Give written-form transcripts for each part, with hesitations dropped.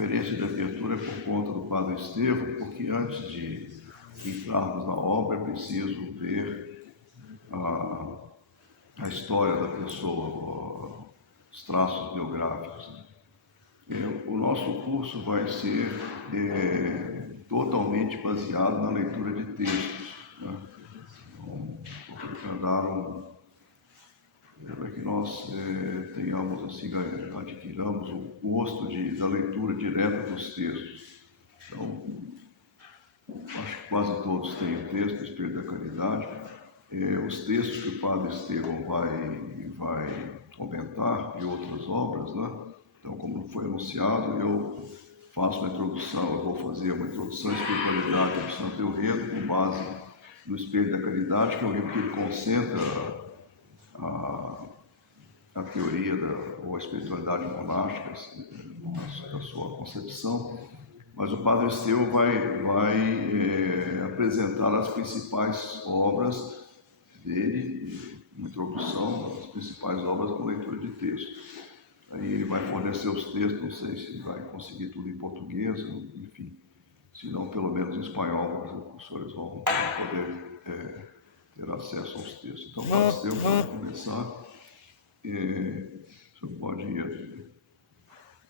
conferência de abertura é por conta do Padre Estevão, porque antes de entrarmos na obra é preciso ver a história da pessoa, os traços biográficos. O nosso curso vai ser totalmente baseado na leitura de textos, né? Então, para que nós tenhamos, assim, adquiramos o gosto da leitura direta dos textos. Então, acho que quase todos têm o texto do Espírito da Caridade. Os textos que o Padre Estevão vai comentar e outras obras, né? Então, como foi anunciado, eu faço uma introdução, eu vou fazer uma introdução à espiritualidade de Santo Eulredo com base no Espírito da Caridade, que é um livro que ele concentra a teoria ou a espiritualidade monástica, da sua concepção, mas o Padre Estevão vai apresentar as principais obras dele, uma introdução às principais obras com leitura de texto. Aí ele vai fornecer os textos, não sei se ele vai conseguir tudo em português, enfim, se não pelo menos em espanhol, os senhores vão poder ter acesso aos textos. Então, Padre Estevão, para começar, o senhor pode ir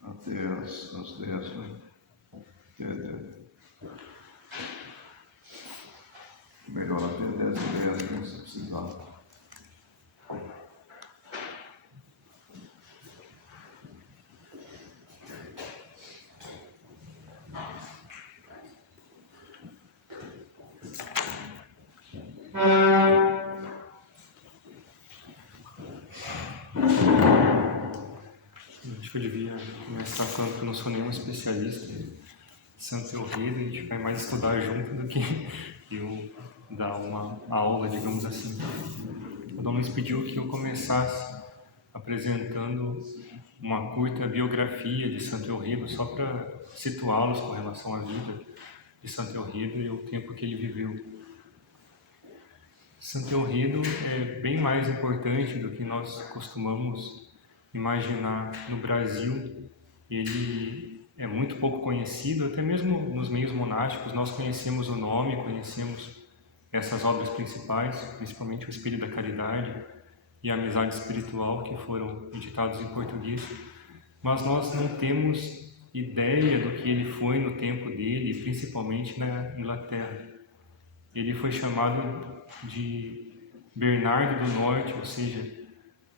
até as 10, né? Melhor até 10 e 10, se precisar. Acho que eu devia começar falando que eu não sou nenhum especialista em Santo Eulredo, a gente vai mais estudar junto do que eu dar uma aula, digamos assim. O Dom Luiz pediu que eu começasse apresentando uma curta biografia de Santo Eulredo, só para situá-los com relação à vida de Santo Eulredo e o tempo que ele viveu. Santo Eulredo é bem mais importante do que nós costumamos imaginar no Brasil. Ele é muito pouco conhecido, até mesmo nos meios monásticos nós conhecemos o nome, conhecemos essas obras principais, principalmente o Espírito da Caridade e a Amizade Espiritual, que foram editados em português, mas nós não temos ideia do que ele foi no tempo dele, principalmente na Inglaterra. Ele foi chamado de Bernardo do Norte, ou seja,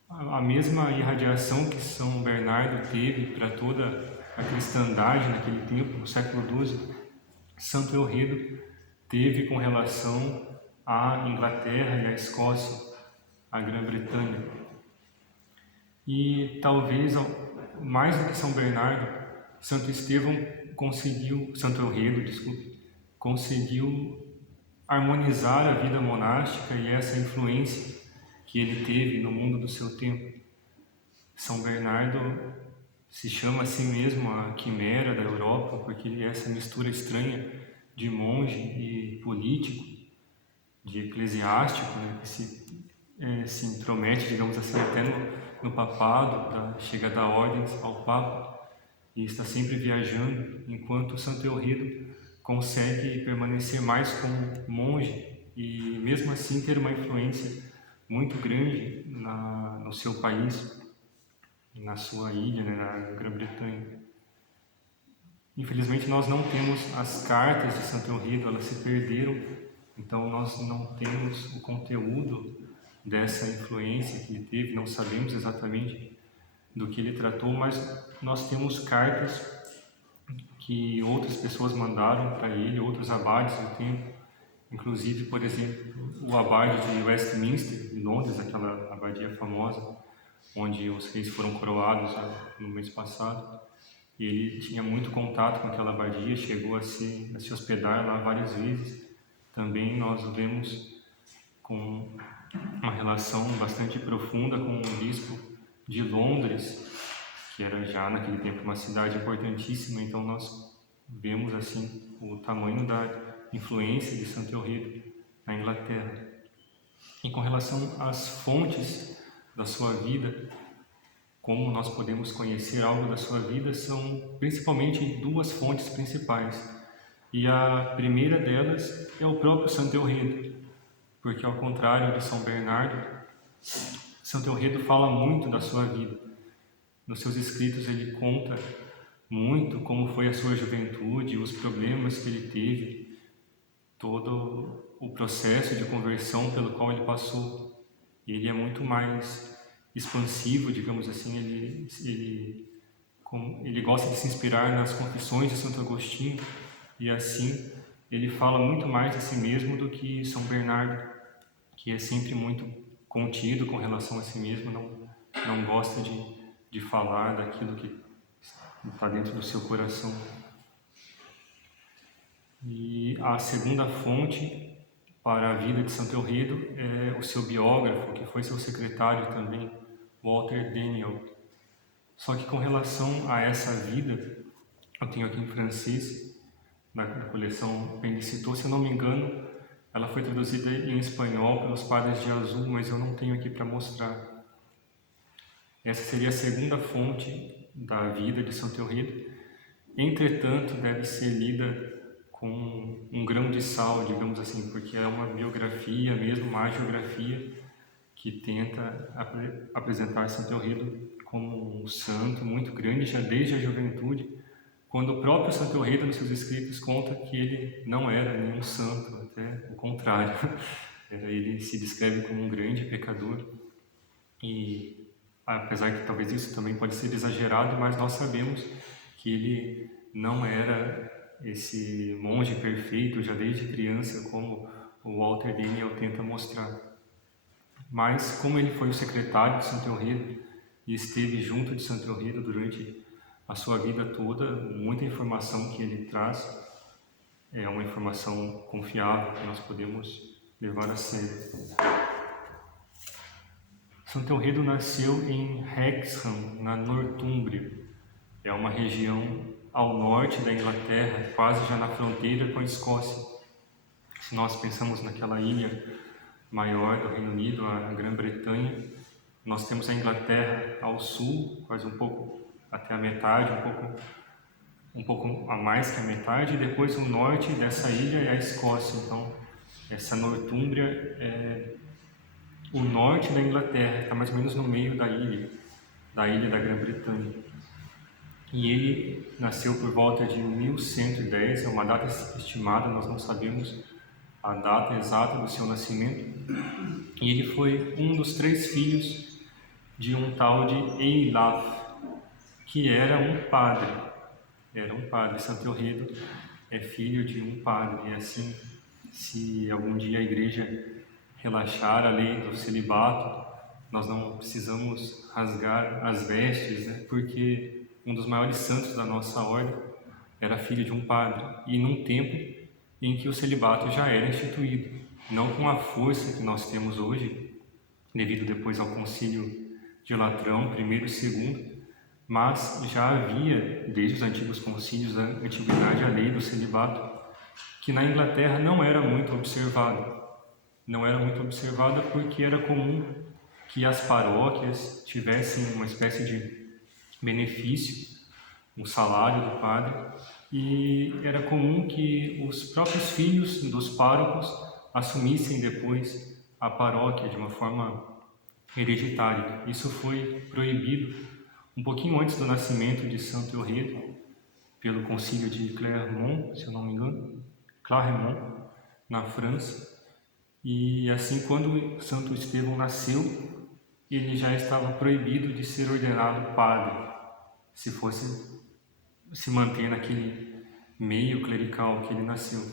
a mesma irradiação que São Bernardo teve para toda a cristandade naquele tempo, no século XII, Santo Eulredo teve com relação à Inglaterra e à Escócia, à Grã-Bretanha. E talvez, mais do que São Bernardo, Santo Eulredo, conseguiu harmonizar a vida monástica e essa influência que ele teve no mundo do seu tempo. São Bernardo se chama a si mesmo a quimera da Europa, porque ele é essa mistura estranha de monge e político, de eclesiástico, né, que se intromete, digamos assim, até no papado, chega a dar ordens ao Papa, e está sempre viajando, enquanto Santo Eulredo consegue permanecer mais como monge e mesmo assim ter uma influência muito grande no seu país, na sua ilha, né, na Grã-Bretanha. Infelizmente nós não temos as cartas de Santo Eulredo, elas se perderam, então nós não temos o conteúdo dessa influência que ele teve, não sabemos exatamente do que ele tratou, mas nós temos cartas que outras pessoas mandaram para ele, outros abades do tempo, inclusive, por exemplo, o abade de Westminster, em Londres, aquela abadia famosa, onde os reis foram coroados no mês passado. Ele tinha muito contato com aquela abadia, chegou a se hospedar lá várias vezes. Também nós vemos com uma relação bastante profunda com o bispo de Londres, que era já naquele tempo uma cidade importantíssima. Então nós vemos assim o tamanho da influência de Santo Eulredo na Inglaterra. E com relação às fontes da sua vida, como nós podemos conhecer algo da sua vida são principalmente duas fontes principais. E a primeira delas é o próprio Santo Eulredo, porque ao contrário de São Bernardo, Santo Eulredo fala muito da sua vida. Nos seus escritos ele conta muito como foi a sua juventude, os problemas que ele teve, todo o processo de conversão pelo qual ele passou. Ele é muito mais expansivo, digamos assim, ele gosta de se inspirar nas Confissões de Santo Agostinho, e assim ele fala muito mais de si mesmo do que São Bernardo, que é sempre muito contido com relação a si mesmo, não gosta de falar daquilo que está dentro do seu coração. E a segunda fonte para a vida de Santo Eulredo é o seu biógrafo, que foi seu secretário também, Walter Daniel. Só que com relação a essa vida, eu tenho aqui em francês, na coleção Pendicito, se eu não me engano, ela foi traduzida em espanhol pelos padres de Azul, mas eu não tenho aqui para mostrar. Essa seria a segunda fonte da vida de Santo Eulredo. Entretanto, deve ser lida com um grão de sal, digamos assim, porque é uma biografia mesmo, uma geografia que tenta apresentar Santo Eulredo como um santo muito grande, já desde a juventude, quando o próprio Santo Eulredo, nos seus escritos, conta que ele não era nenhum santo, até o contrário. Ele se descreve como um grande pecador, e apesar que talvez isso também pode ser exagerado, mas nós sabemos que ele não era esse monge perfeito já desde criança, como o Walter Daniel tenta mostrar. Mas como ele foi o secretário de Santo Eulredo e esteve junto de Santo Eulredo durante a sua vida toda, muita informação que ele traz é uma informação confiável que nós podemos levar a sério. Santo Eulredo nasceu em Hexham, na Nortúmbria. É uma região ao norte da Inglaterra, quase já na fronteira com a Escócia. Se nós pensamos naquela ilha maior do Reino Unido, a Grã-Bretanha, nós temos a Inglaterra ao sul, quase um pouco até a metade, um pouco a mais que a metade, e depois o norte dessa ilha é a Escócia. Então, essa Nortúmbria é o norte da Inglaterra, está mais ou menos no meio da ilha da Grã-Bretanha. E ele nasceu por volta de 1110, é uma data estimada, nós não sabemos a data exata do seu nascimento. E ele foi um dos 3 filhos de um tal de Eilaf, que era um padre. Santo Eulredo é filho de um padre, e assim, se algum dia a igreja relaxar a lei do celibato, nós não precisamos rasgar as vestes, né? Porque um dos maiores santos da nossa ordem era filho de um padre, e num tempo em que o celibato já era instituído, não com a força que nós temos hoje, devido depois ao concílio de Latrão, I e II, mas já havia, desde os antigos concílios da antiguidade, a lei do celibato, que na Inglaterra não era muito observada. Não era muito observada porque era comum que as paróquias tivessem uma espécie de benefício, um salário do padre, e era comum que os próprios filhos dos párocos assumissem depois a paróquia de uma forma hereditária. Isso foi proibido um pouquinho antes do nascimento de Santo Eulredo, pelo concílio de Clermont, se eu não me engano, Claremont, na França. E assim, quando Santo Estevão nasceu, ele já estava proibido de ser ordenado padre, se fosse se manter naquele meio clerical que ele nasceu.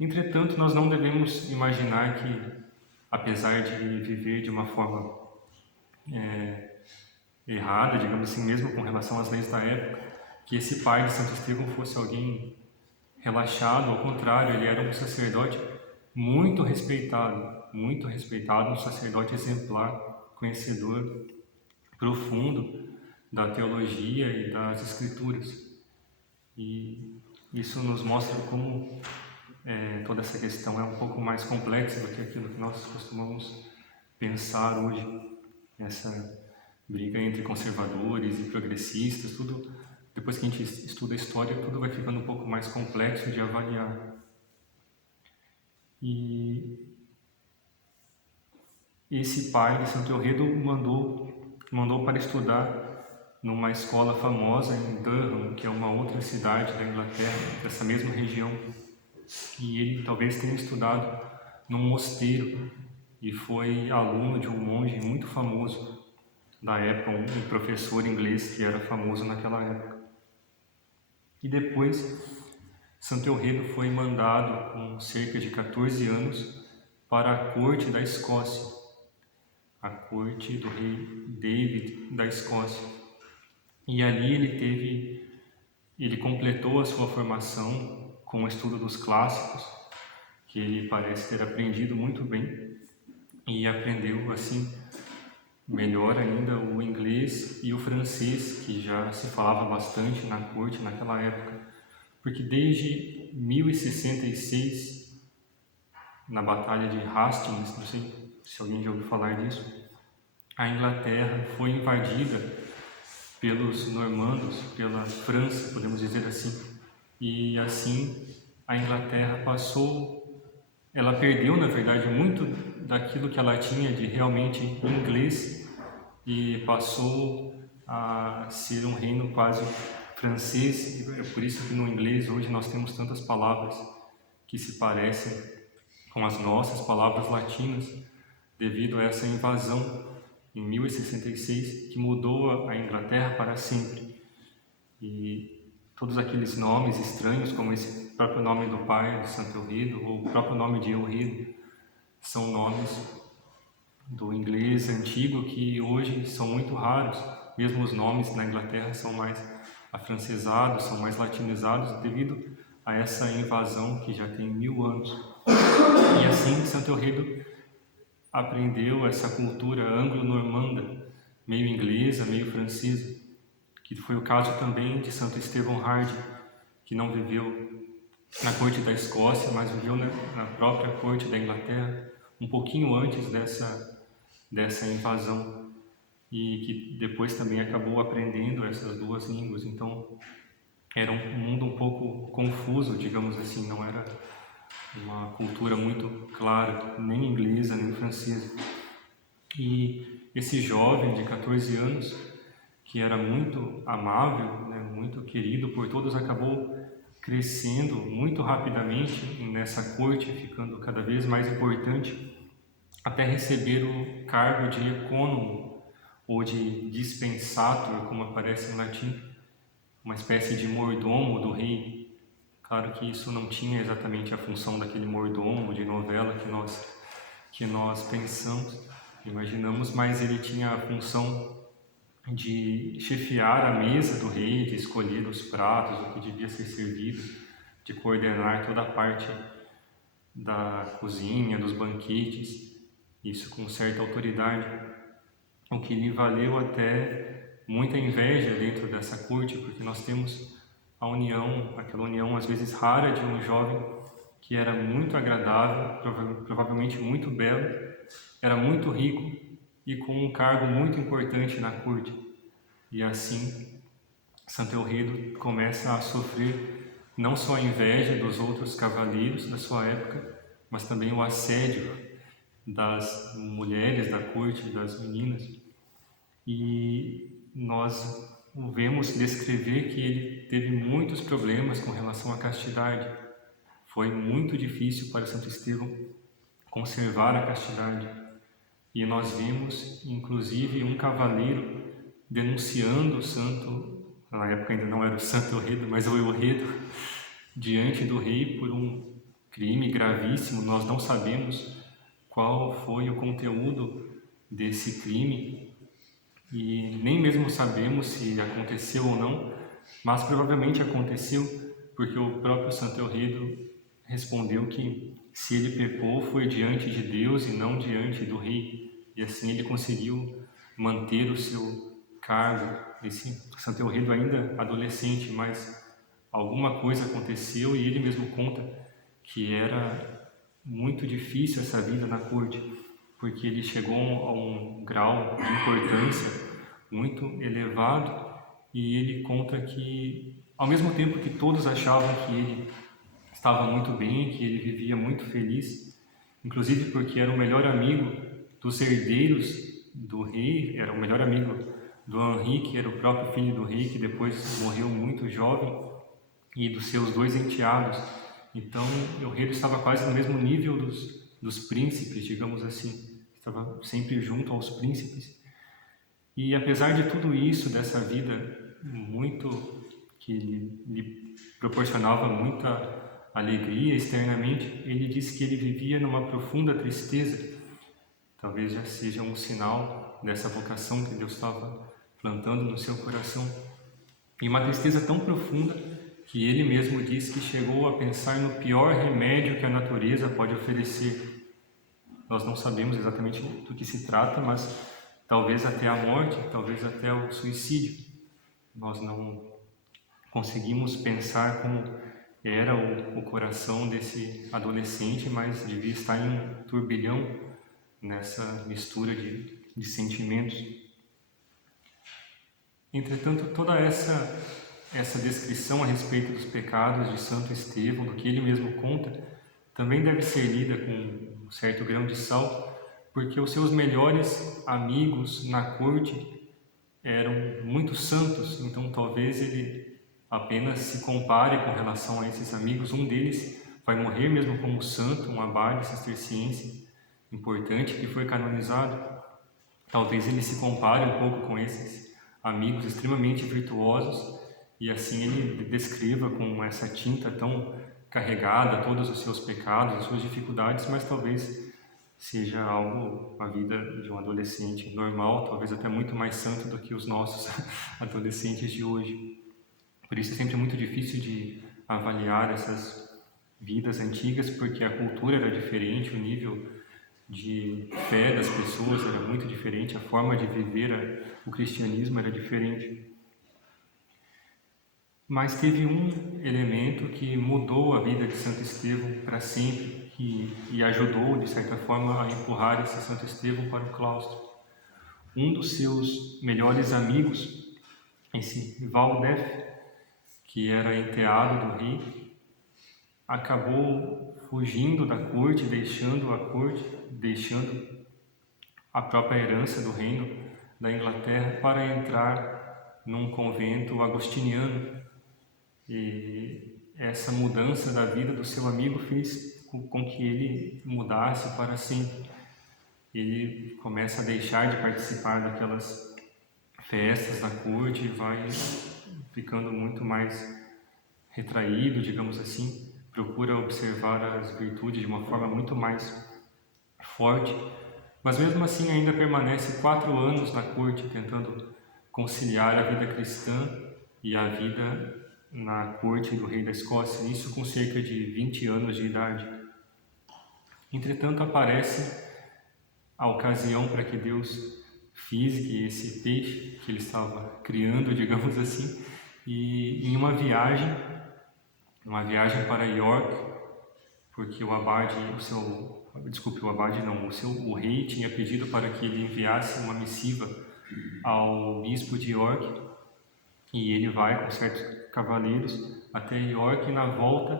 Entretanto, nós não devemos imaginar que, apesar de viver de uma forma errada, digamos assim, mesmo com relação às leis da época, que esse pai de Santo Estevão fosse alguém relaxado. Ao contrário, ele era um sacerdote muito respeitado, um sacerdote exemplar, conhecedor profundo da teologia e das escrituras. E isso nos mostra como toda essa questão é um pouco mais complexa do que aquilo que nós costumamos pensar hoje. Essa briga entre conservadores e progressistas, tudo. Depois que a gente estuda a história, tudo vai ficando um pouco mais complexo de avaliar. E esse pai de Santo Eulredo mandou para estudar numa escola famosa em Durham, que é uma outra cidade da Inglaterra, dessa mesma região. E ele talvez tenha estudado num mosteiro e foi aluno de um monge muito famoso da época, um professor inglês que era famoso naquela época. E depois, Santo Eulredo foi mandado com cerca de 14 anos para a corte da Escócia, a corte do rei David da Escócia. E ali ele completou a sua formação com o estudo dos clássicos, que ele parece ter aprendido muito bem, e aprendeu assim melhor ainda o inglês e o francês, que já se falava bastante na corte naquela época, porque desde 1066, na Batalha de Hastings, não sei se alguém já ouviu falar disso, a Inglaterra foi invadida pelos normandos, pela França, podemos dizer assim, e assim a Inglaterra ela perdeu, na verdade, muito daquilo que ela tinha de realmente inglês e passou a ser um reino quase francês. E é por isso que no inglês hoje nós temos tantas palavras que se parecem com as nossas palavras latinas, devido a essa invasão em 1066 que mudou a Inglaterra para sempre. E todos aqueles nomes estranhos, como esse próprio nome do pai de Santo Eulredo, ou o próprio nome de Eulredo, são nomes do inglês antigo que hoje são muito raros. Mesmo os nomes na Inglaterra são mais afrancesados, são mais latinizados devido a essa invasão que já tem 1000 anos. E assim Santo Eulredo aprendeu essa cultura anglo-normanda, meio inglesa, meio francesa, que foi o caso também de Santo Estevão Hardy, que não viveu na corte da Escócia, mas viveu na própria corte da Inglaterra, um pouquinho antes dessa invasão, e que depois também acabou aprendendo essas duas línguas. Então era um mundo um pouco confuso, digamos assim, não era uma cultura muito clara, nem inglesa, nem francesa. E esse jovem de 14 anos, que era muito amável, né, muito querido por todos, acabou crescendo muito rapidamente nessa corte, ficando cada vez mais importante, até receber o cargo de ecônomo, ou de dispensator, como aparece em latim, uma espécie de mordomo do rei. Claro que isso não tinha exatamente a função daquele mordomo de novela que nós pensamos, imaginamos, mas ele tinha a função de chefiar a mesa do rei, de escolher os pratos, o que devia ser servido, de coordenar toda a parte da cozinha, dos banquetes, isso com certa autoridade, o que lhe valeu até muita inveja dentro dessa corte, porque nós temos a união, aquela união às vezes rara de um jovem que era muito agradável, provavelmente muito belo, era muito rico e com um cargo muito importante na corte. E assim, Santo Eulredo começa a sofrer não só a inveja dos outros cavaleiros da sua época, mas também o assédio das mulheres da corte, das meninas. E nós o vemos descrever que ele teve muitos problemas com relação à castidade. Foi muito difícil para Santo Estevão conservar a castidade. E nós vimos, inclusive, um cavaleiro denunciando o santo, na época ainda não era o Santo Eulredo, mas o Eulredo, diante do rei por um crime gravíssimo. Nós não sabemos qual foi o conteúdo desse crime e nem mesmo sabemos se aconteceu ou não, mas provavelmente aconteceu, porque o próprio Santo Eulredo respondeu que se ele pecou foi diante de Deus e não diante do rei, e assim ele conseguiu manter o seu cargo. Esse Santo Eulredo ainda adolescente, mas alguma coisa aconteceu e ele mesmo conta que era muito difícil essa vida na corte, porque ele chegou a um grau de importância muito elevado, e ele conta que, ao mesmo tempo que todos achavam que ele estava muito bem, que ele vivia muito feliz, inclusive porque era o melhor amigo dos herdeiros do rei, era o melhor amigo do Henri, que era o próprio filho do rei, que depois morreu muito jovem, e dos seus 2 enteados. Então, o rei estava quase no mesmo nível dos príncipes, digamos assim, estava sempre junto aos príncipes. E apesar de tudo isso, dessa vida muito que lhe proporcionava muita alegria externamente, ele disse que ele vivia numa profunda tristeza. Talvez já seja um sinal dessa vocação que Deus estava plantando no seu coração. E uma tristeza tão profunda que ele mesmo disse que chegou a pensar no pior remédio que a natureza pode oferecer. Nós não sabemos exatamente do que se trata, mas talvez até a morte, talvez até o suicídio. Nós não conseguimos pensar como era o coração desse adolescente, mas devia estar em um turbilhão nessa mistura de sentimentos. Entretanto, toda essa descrição a respeito dos pecados de Santo Estevão, do que ele mesmo conta, também deve ser lida com um certo grão de sal, porque os seus melhores amigos na corte eram muito santos, então talvez ele apenas se compare com relação a esses amigos. Um deles vai morrer mesmo como santo, um abade cisterciense importante que foi canonizado. Talvez ele se compare um pouco com esses amigos extremamente virtuosos e assim ele descreva com essa tinta tão carregada todos os seus pecados, as suas dificuldades, mas talvez seja algo, a vida de um adolescente normal, talvez até muito mais santo do que os nossos adolescentes de hoje. Por isso é sempre muito difícil de avaliar essas vidas antigas, porque a cultura era diferente, o nível de fé das pessoas era muito diferente, a forma de viver o cristianismo era diferente. Mas teve um elemento que mudou a vida de Santo Estevão para sempre e ajudou, de certa forma, a empurrar esse Santo Estevão para o claustro. Um dos seus melhores amigos, esse Valdef, que era enteado do rei, acabou fugindo da corte, deixando a própria herança do reino da Inglaterra para entrar num convento agostiniano. E essa mudança da vida do seu amigo fez com que ele mudasse para sempre. Ele começa a deixar de participar daquelas festas da corte e vai ficando muito mais retraído, digamos assim, procura observar as virtudes de uma forma muito mais forte, mas mesmo assim ainda permanece 4 anos na corte tentando conciliar a vida cristã e a vida na corte do rei da Escócia, isso com cerca de 20 anos de idade. Entretanto, aparece a ocasião para que Deus fisgue esse peixe que ele estava criando, digamos assim, e em uma viagem para York, porque o rei tinha pedido para que ele enviasse uma missiva ao bispo de York, e ele vai com certos cavaleiros até York, e na volta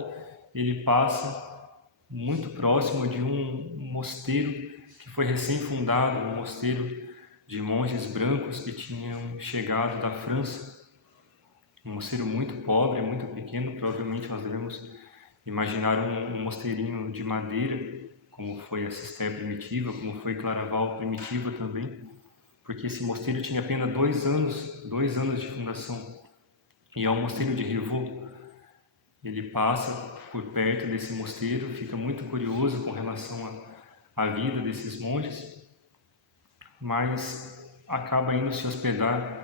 ele passa muito próximo de um mosteiro que foi recém-fundado, um mosteiro de monges brancos que tinham chegado da França. Um mosteiro muito pobre, muito pequeno, provavelmente nós devemos imaginar um mosteirinho de madeira, como foi a Cister primitiva, como foi Claraval primitiva também, porque esse mosteiro tinha apenas 2 anos de fundação, e é um mosteiro de Rivaux. Ele passa por perto desse mosteiro, fica muito curioso com relação à vida desses monges, mas acaba indo se hospedar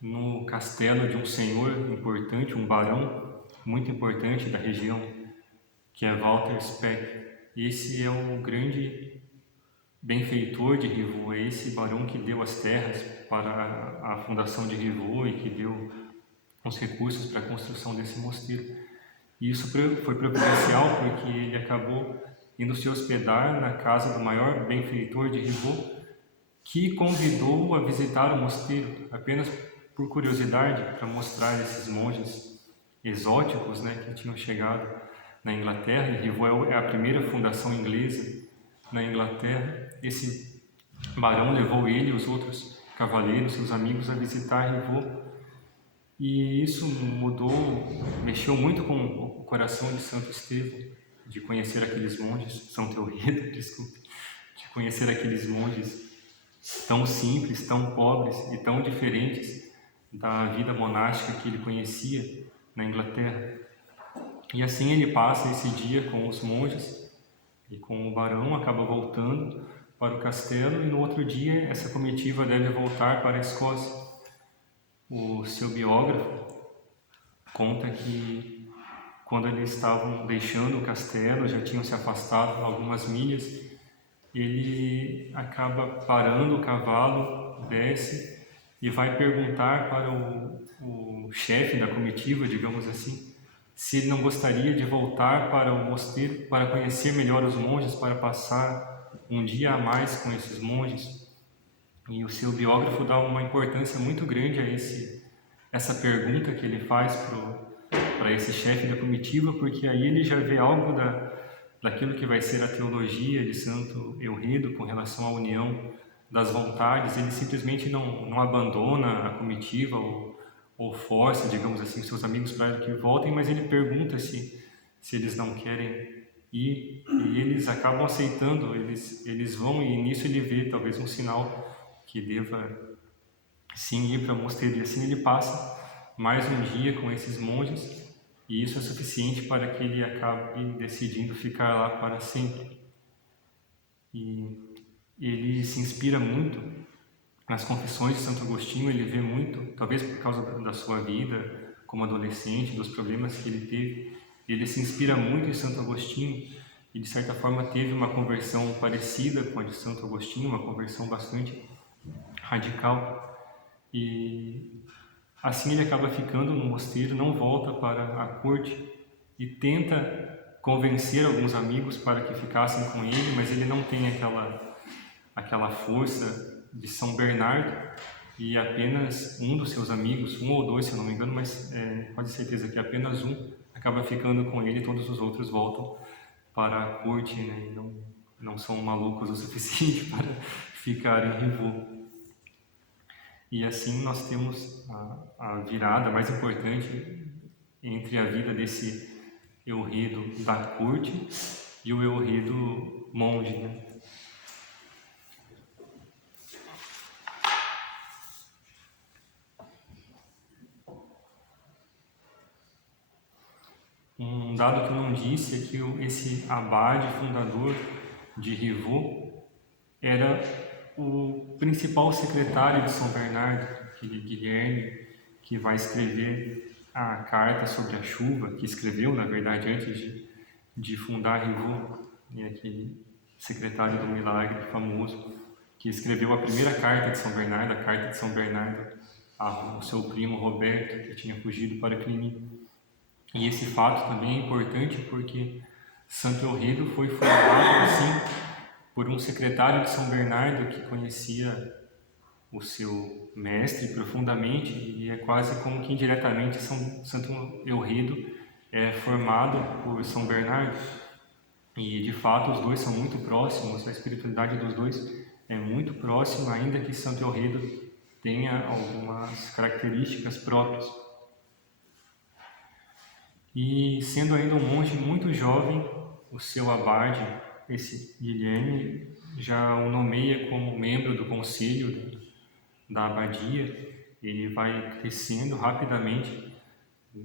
no castelo de um senhor importante, um barão muito importante da região, que é Walter Speck. Esse é o grande benfeitor de Rivaux, é esse barão que deu as terras para a fundação de Rivaux e que deu os recursos para a construção desse mosteiro. E isso foi providencial porque ele acabou indo se hospedar na casa do maior benfeitor de Rivaux, que convidou a visitar o mosteiro apenas por curiosidade, para mostrar esses monges exóticos, né, que tinham chegado na Inglaterra. E Rivaux é a primeira fundação inglesa na Inglaterra. Esse barão levou ele e os outros cavaleiros, seus amigos, a visitar Rivaux, e isso mexeu muito com o coração de Santo Estevão, de conhecer aqueles monges, São Teoríado, desculpe, de conhecer aqueles monges tão simples, tão pobres e tão diferentes da vida monástica que ele conhecia na Inglaterra. E assim ele passa esse dia com os monges e com o barão, acaba voltando para o castelo, e no outro dia essa comitiva deve voltar para a Escócia. O seu biógrafo conta que quando eles estavam deixando o castelo, já tinham se afastado algumas milhas, ele acaba parando o cavalo, desce e vai perguntar para o chefe da comitiva, digamos assim, se ele não gostaria de voltar para o mosteiro para conhecer melhor os monges, para passar um dia a mais com esses monges. E o seu biógrafo dá uma importância muito grande a essa pergunta que ele faz para esse chefe da comitiva, porque aí ele já vê algo daquilo que vai ser a teologia de Santo Eurido com relação à união das vontades. Ele simplesmente não abandona a comitiva ou força, digamos assim, seus amigos para que voltem, mas ele pergunta se eles não querem ir, e eles acabam aceitando, eles vão, e nisso ele vê talvez um sinal que deva sim ir para o mosteiro. E assim ele passa mais um dia com esses monges, e isso é suficiente para que ele acabe decidindo ficar lá para sempre. E ele se inspira muito nas Confissões de Santo Agostinho. Ele vê muito, talvez por causa da sua vida como adolescente, dos problemas que ele teve, ele se inspira muito em Santo Agostinho, e de certa forma teve uma conversão parecida com a de Santo Agostinho, uma conversão bastante radical. E assim ele acaba ficando no mosteiro, não volta para a corte, e tenta convencer alguns amigos para que ficassem com ele, mas ele não tem aquela força de São Bernardo, e apenas um dos seus amigos, um ou dois se eu não me engano, mas quase certeza que apenas um, acaba ficando com ele, e todos os outros voltam para a corte, né? E não são malucos o suficiente para ficar em Rivaux. E assim nós temos a virada mais importante entre a vida desse Eurido da corte e o Eurido monge, né? Um dado que eu não disse é que esse abade fundador de Rivaux era o principal secretário de São Bernardo, aquele Guilherme, que vai escrever a carta sobre a chuva, que escreveu, na verdade, antes de fundar Rivaux, e aquele secretário do milagre famoso, que escreveu a primeira carta de São Bernardo, a carta de São Bernardo ao seu primo Roberto, que tinha fugido para Cluny. E esse fato também é importante porque Santo Eurido foi fundado assim por um secretário de São Bernardo que conhecia o seu mestre profundamente, e é quase como que indiretamente Santo Eurido é formado por São Bernardo. E de fato os dois são muito próximos, a espiritualidade dos dois é muito próxima, ainda que Santo Eurido tenha algumas características próprias. E sendo ainda um monge muito jovem, o seu abade, esse Guilherme, já o nomeia como membro do conselho da abadia. Ele vai crescendo rapidamente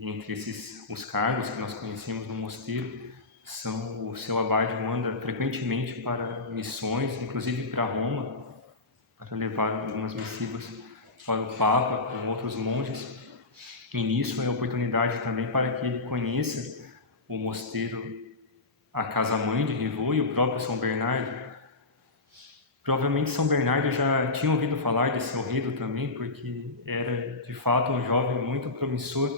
entre os cargos que nós conhecemos no mosteiro. O seu abade manda frequentemente para missões, inclusive para Roma, para levar algumas missivas para o Papa com outros monges. E nisso é a oportunidade também para que ele conheça o mosteiro, a casa-mãe de Rivaux e o próprio São Bernardo. Provavelmente São Bernardo já tinha ouvido falar desse Eurido também, porque era de fato um jovem muito promissor,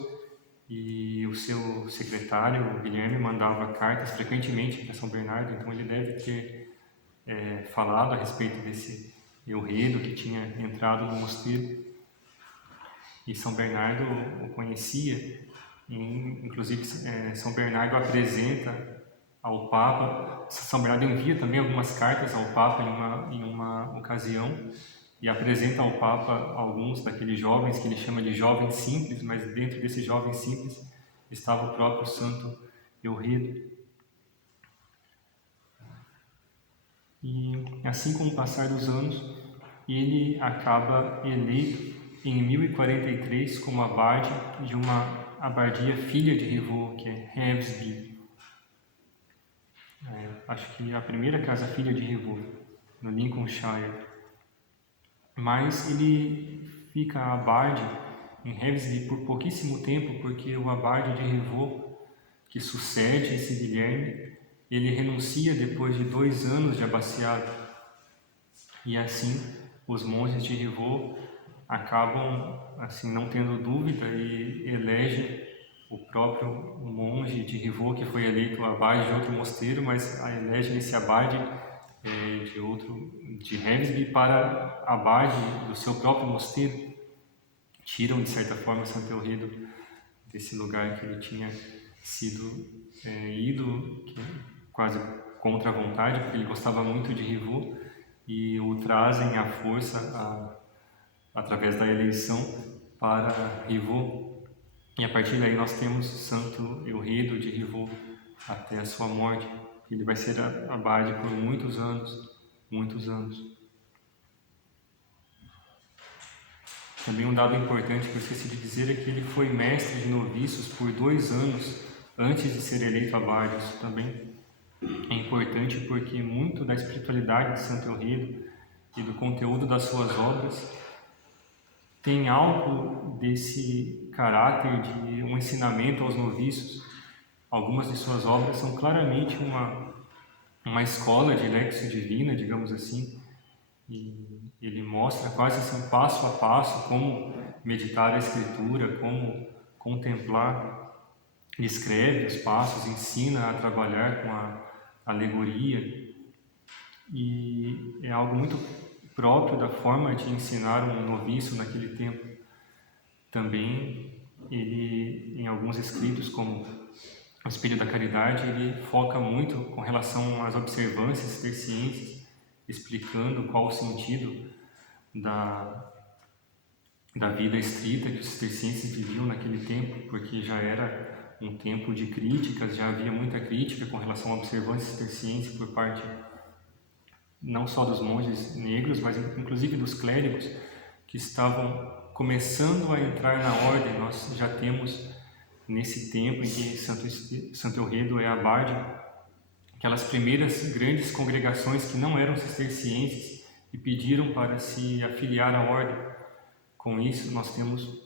e o seu secretário, o Guilherme, mandava cartas frequentemente para São Bernardo, então ele deve ter falado a respeito Eulredo, que tinha entrado no mosteiro. E São Bernardo o conhecia, inclusive São Bernardo apresenta ao Papa, São Bernardo envia também algumas cartas ao Papa em uma ocasião, e apresenta ao Papa alguns daqueles jovens que ele chama de jovens simples, mas dentro desses jovens simples estava o próprio Santo Eulredo. E assim com o passar dos anos, ele acaba eleito em 1043 como abade de uma abadia filha de Rievaulx, que é Hevesby. Acho que é a primeira casa filha de Rievaulx, no Lincolnshire. Mas ele fica abade em Hevesby por pouquíssimo tempo, porque o abade de Rievaulx, que sucede esse Guilherme, ele renuncia depois de 2 anos de abaciado. E assim, os monges de Rievaulx acabam assim não tendo dúvida e elegem o próprio monge de Rievaulx, que foi eleito abade de outro mosteiro, mas elegem esse abade de Hevesby para abade do seu próprio mosteiro. Tiram, de certa forma, Santo Eulredo desse lugar que ele tinha sido ido, quase contra a vontade, porque ele gostava muito de Rievaulx, e o trazem à força, através da eleição, para Rievaulx. E a partir daí nós temos Santo Eulredo de Rievaulx até a sua morte. Ele vai ser abade por muitos anos, muitos anos. Também um dado importante que eu esqueci de dizer é que ele foi mestre de noviços por 2 anos antes de ser eleito abade. Isso também é importante porque muito da espiritualidade de Santo Eulredo e do conteúdo das suas obras tem algo desse caráter de um ensinamento aos noviços. Algumas de suas obras são claramente uma escola de Lexio Divina, digamos assim, e ele mostra quase assim, passo a passo, como meditar a Escritura, como contemplar. Ele escreve os passos, ensina a trabalhar com a alegoria, e é algo muito próprio da forma de ensinar um noviço naquele tempo. Também ele, em alguns escritos, como O Espelho da Caridade, ele foca muito com relação às observâncias cistercienses, explicando qual o sentido da vida estrita que os cistercienses viviam naquele tempo, porque já era um tempo de críticas, já havia muita crítica com relação à observância cisterciense por parte não só dos monges negros, mas inclusive dos clérigos que estavam começando a entrar na ordem. Nós já temos, nesse tempo em que Santo Eulredo é abade, aquelas primeiras grandes congregações que não eram cistercienses e pediram para se afiliar à ordem. Com isso, nós temos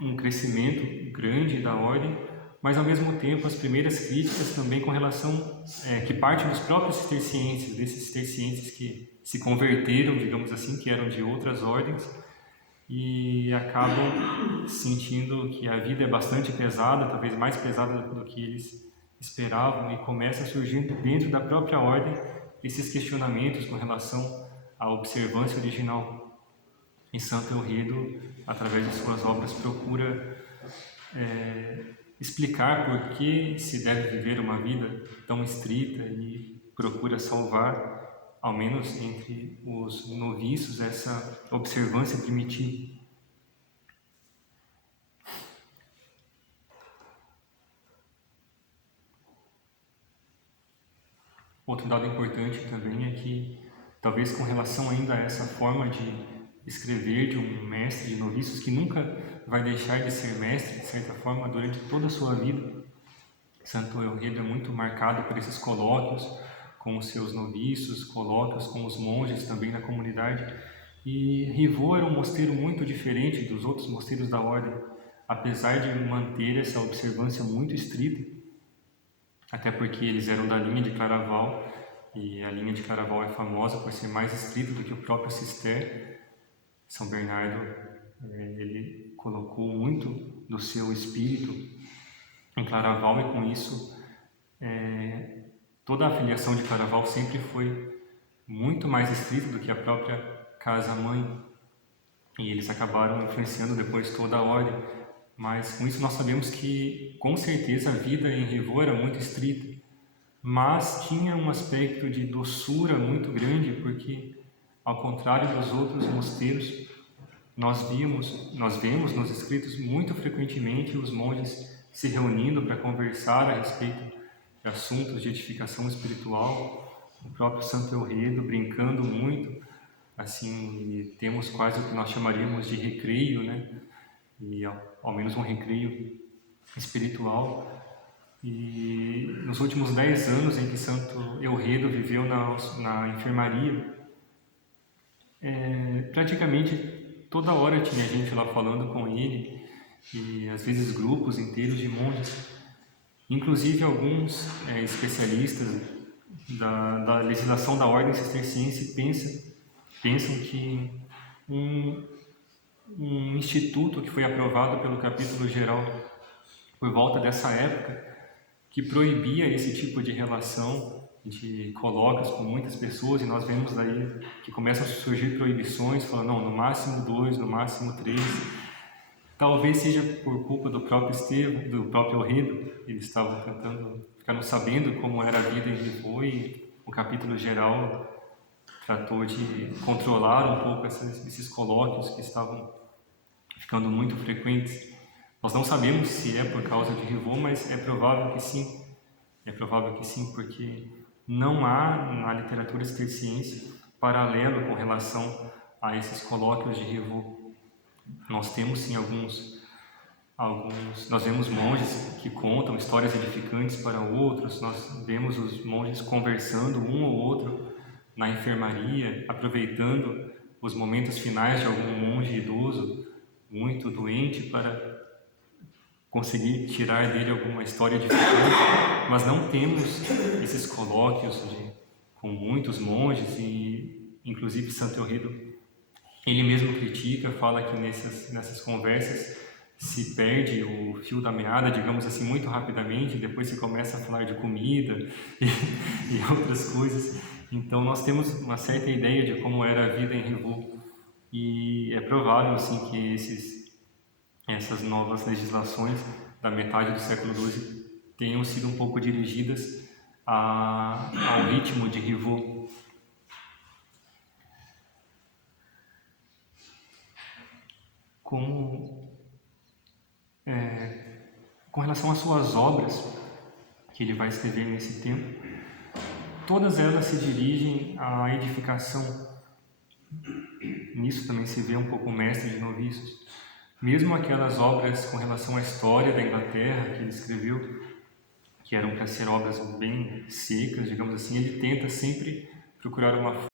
um crescimento grande da ordem, mas ao mesmo tempo as primeiras críticas também com relação, que partem dos próprios cistercienses, desses cistercienses que se converteram, digamos assim, que eram de outras ordens, e acabam sentindo que a vida é bastante pesada, talvez mais pesada do que eles esperavam, e começa a surgir dentro da própria ordem esses questionamentos com relação à observância original. E Santo Eulredo, através de suas obras, procura explicar por que se deve viver uma vida tão estrita e procura salvar, ao menos entre os noviços, essa observância primitiva. Outro dado importante também é que, talvez com relação ainda a essa forma de escrever de um mestre de noviços, que nunca vai deixar de ser mestre, de certa forma, durante toda a sua vida, Santo Eulredo é muito marcado por esses colóquios com os seus noviços, colóquios com os monges também na comunidade. E Rievaulx era um mosteiro muito diferente dos outros mosteiros da ordem, apesar de manter essa observância muito estrita, até porque eles eram da linha de Claraval, e a linha de Claraval é famosa por ser mais estrita do que o próprio Cister. São Bernardo, ele colocou muito do seu espírito em Claraval, e com isso toda a filiação de Claraval sempre foi muito mais estrita do que a própria casa-mãe, e eles acabaram influenciando depois toda a ordem. Mas com isso nós sabemos que, com certeza, a vida em Revaux era muito estrita, mas tinha um aspecto de doçura muito grande, porque, ao contrário dos outros mosteiros, nós vemos nos escritos muito frequentemente os monges se reunindo para conversar a respeito de assuntos de edificação espiritual, o próprio Santo Eulredo brincando muito, assim, e temos quase o que nós chamaríamos de recreio, né? E ao menos um recreio espiritual. E nos últimos 10 anos em que Santo Eulredo viveu na enfermaria, praticamente toda hora tinha gente lá falando com ele, e às vezes grupos inteiros de monges. Inclusive alguns especialistas da legislação da ordem cisterciense pensam que um instituto que foi aprovado pelo capítulo geral por volta dessa época, que proibia esse tipo de relação de colóquios com muitas pessoas, e nós vemos daí que começam a surgir proibições, falando, não, no máximo 2, no máximo 3. Talvez seja por culpa do próprio Estevão, do próprio Eulredo, eles estavam ficaram sabendo como era a vida em Revaux, e o capítulo geral tratou de controlar um pouco esses colóquios que estavam ficando muito frequentes. Nós não sabemos se é por causa de Revaux, mas é provável que sim. É provável que sim, porque não há na literatura cisterciense paralelo com relação a esses colóquios de Revaux. Nós temos sim alguns, nós vemos monges que contam histórias edificantes para outros, nós vemos os monges conversando um ou outro na enfermaria, aproveitando os momentos finais de algum monge idoso muito doente para conseguir tirar dele alguma história edificante, mas não temos esses colóquios com muitos monges, e inclusive Santo Eulredo, ele mesmo critica, fala que nessas conversas se perde o fio da meada, digamos assim, muito rapidamente, depois se começa a falar de comida e outras coisas. Então nós temos uma certa ideia de como era a vida em Revaux, e é provável sim que essas novas legislações da metade do século XII tenham sido um pouco dirigidas ao ritmo de Revaux. Com relação às suas obras que ele vai escrever nesse tempo, todas elas se dirigem à edificação. Nisso também se vê um pouco o mestre de noviços. Mesmo aquelas obras com relação à história da Inglaterra que ele escreveu, que eram para ser obras bem secas, digamos assim, ele tenta sempre procurar uma